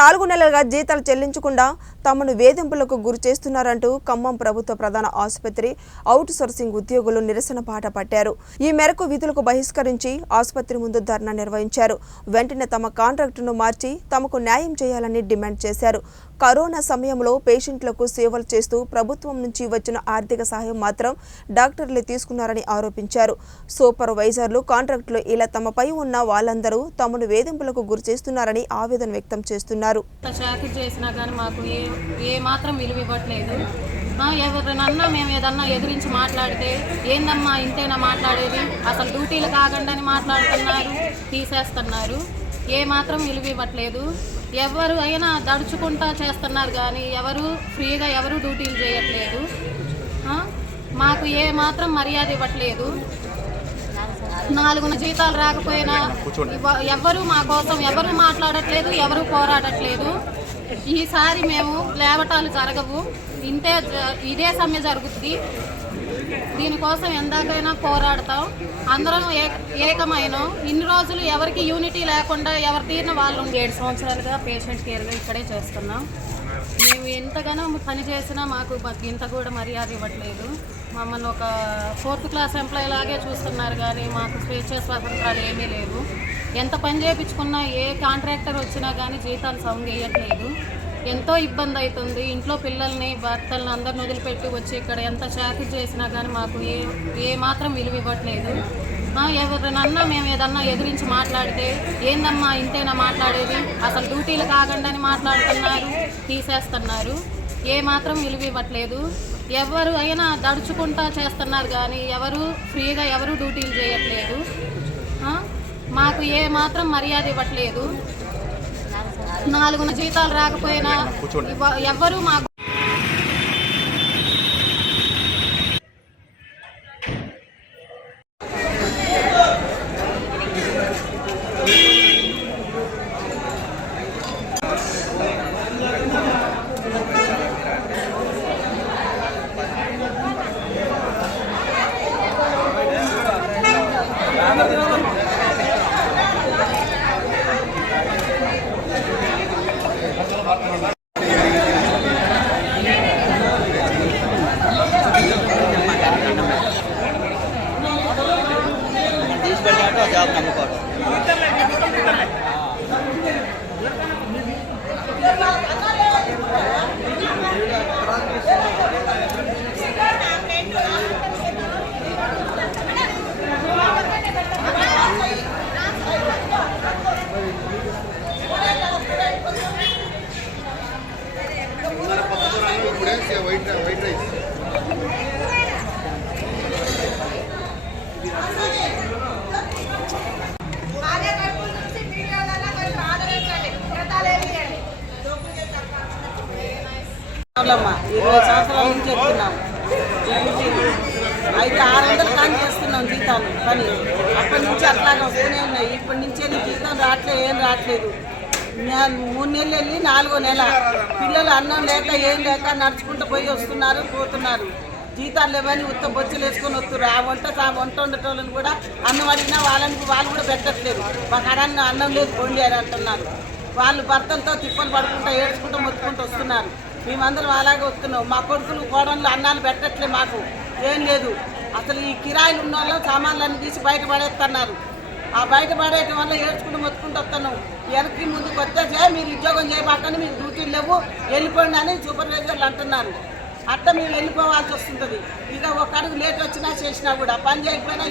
4 నెలలుగా జీతాలు చెల్లించకుండా తమను వేధింపులకు గురి చేస్తున్నారంటూ ఖమ్మం ప్రభుత్వ ప్రధాన ఆసుపత్రి అవుట్ సోర్సింగ్ ఉద్యోగులు నిరసన బాట పట్టారు. ఈ మేరకు విధులకు బహిష్కరించి ఆసుపత్రి ముందు ధర్నా నిర్వహించారు. వెంటనే తమ కాంట్రాక్టును మార్చి తమకు న్యాయం చేయాలని డిమాండ్ చేశారు. కరోనా సమయంలో పేషెంట్లకు సేవలు చేస్తూ ప్రభుత్వం నుంచి వచ్చిన ఆర్థిక సహాయం మాత్రం డాక్టర్లే తీసుకున్నారని ఆరోపించారు. సూపర్వైజర్లు, కాంట్రాక్టులు ఇలా తమపై ఉన్న వాళ్ళందరూ తమను వేధింపులకు గురి చేస్తున్నారని ఆవేదన వ్యక్తం చేస్తున్నారు. ఎవరినన్నా మేము ఏదన్నా ఎదిరించి మాట్లాడితే ఏందమ్మా ఇంతేనా మాట్లాడేది, అసలు డ్యూటీలు కాగండని మాట్లాడుతున్నారు, తీసేస్తున్నారు. ఏ మాత్రం విలువ ఇవ్వట్లేదు. ఎవరు అయినా దడుచుకుంటా చేస్తున్నారు కానీ ఎవరు ఫ్రీగా ఎవరు డ్యూటీలు చేయట్లేదు. మాకు ఏ మాత్రం మర్యాద ఇవ్వట్లేదు. 4 జీతాలు రాకపోయినా ఎవరు మా కోసం ఎవరు మాట్లాడట్లేదు, ఎవరు పోరాడట్లేదు. ఈసారి మేము లేవటాలు జరగవు, ఇదే సమ్మె జరుగుద్ది. దీనికోసం ఎందాకైనా పోరాడతాం. అందరం ఏకమైన ఇన్ని రోజులు ఎవరికి యూనిటీ లేకుండా ఎవరి తీరిన వాళ్ళు 7 సంవత్సరాలుగా పేషెంట్ కేర్గా ఇక్కడే చేస్తున్నాం. మేము ఎంతగానో పని చేసినా మాకు ఇంత కూడా మర్యాద ఇవ్వట్లేదు. మమ్మల్ని ఒక 4th క్లాస్ ఎంప్లాయీ లాగే చూస్తున్నారు కానీ మాకు స్వేచ్ఛ స్వాతంత్రాలు ఏమీ లేవు. ఎంత పని చేయించుకున్నా ఏ కాంట్రాక్టర్ వచ్చినా కానీ జీతాలు సౌండ్ వేయట్లేదు. ఎంతో ఇబ్బంది అవుతుంది. ఇంట్లో పిల్లల్ని భర్తలను అందరిని వదిలిపెట్టి వచ్చి ఇక్కడ ఎంత చాకరీ చేసినా కానీ మాకు ఏ మాత్రం విలువ ఇవ్వట్లేదు. ఎవరినన్నా మేము ఏదన్నా ఎదిరించి మాట్లాడితే ఏందమ్మా ఇంతేనా మాట్లాడేది, అసలు డ్యూటీలు కాగండని మాట్లాడుతున్నారు, తీసేస్తున్నారు. ఏ మాత్రం విలువ ఇవ్వట్లేదు. ఎవరు అయినా దడుచుకుంటా చేస్తున్నారు కానీ ఎవరు ఫ్రీగా ఎవరు డ్యూటీలు చేయట్లేదు. మాకు ఏ మాత్రం మర్యాద ఇవ్వట్లేదు. 4 జీతాలు రాకపోయినా ఎవరు మాకు వైట్ రైస్ అమ్మా 20 సంవత్సరాల నుంచి చెప్తున్నాం. అయితే 600 కానీ చేస్తున్నాం జీతాలు పని. అప్పటి నుంచి అట్లాగా వస్తూనే ఉన్నాయి. ఇప్పటి నుంచే జీతం ఏం రావట్లేదు. 3 నెలలు వెళ్ళి 4వ నెల పిల్లలు అన్నం లేక ఏం లేక నడుచుకుంటూ పోయి వస్తున్నారు, పోతున్నారు. జీతాలు లేవని ఉత్త బొచ్చులు వేసుకొని వస్తున్నారు. ఆ వంట వండటోళ్ళని కూడా అన్నం అడిగినా వాళ్ళు కూడా పెట్టట్లేదు. మాకు అన్నం లేదు పోండి అని అంటున్నారు. వాళ్ళు భర్తలతో తిప్పలు పడుకుంటూ ఏడ్చుకుంటూ మొత్తుకుంటూ వస్తున్నారు. మేమందరం అలాగే వస్తున్నాం. మా కొడుకులు కోడళ్ళు అన్నాలు పెట్టట్లే, మాకు ఏం లేదు. అసలు ఈ కిరాయిలు ఉన్న వాళ్ళు సామాన్లన్నీ తీసి బయట పడేస్తున్నారు. ఆ బయట పడేయటం వల్ల ఏడ్చుకుంటూ మొత్తుకుంటూ వస్తున్నాం. వెనక్కి ముందుకు వస్తే మీరు ఉద్యోగం చేయబాకని మీకు డ్యూటీలు లేవు, వెళ్ళిపోండి అని సూపర్వైజర్లు అంటున్నారు. అట్లా మేము వెళ్ళిపోవాల్సి వస్తుంటుంది. ఇక ఒక అడుగు లేట్ వచ్చినా చేసినా కూడా పని చేయకపోయినా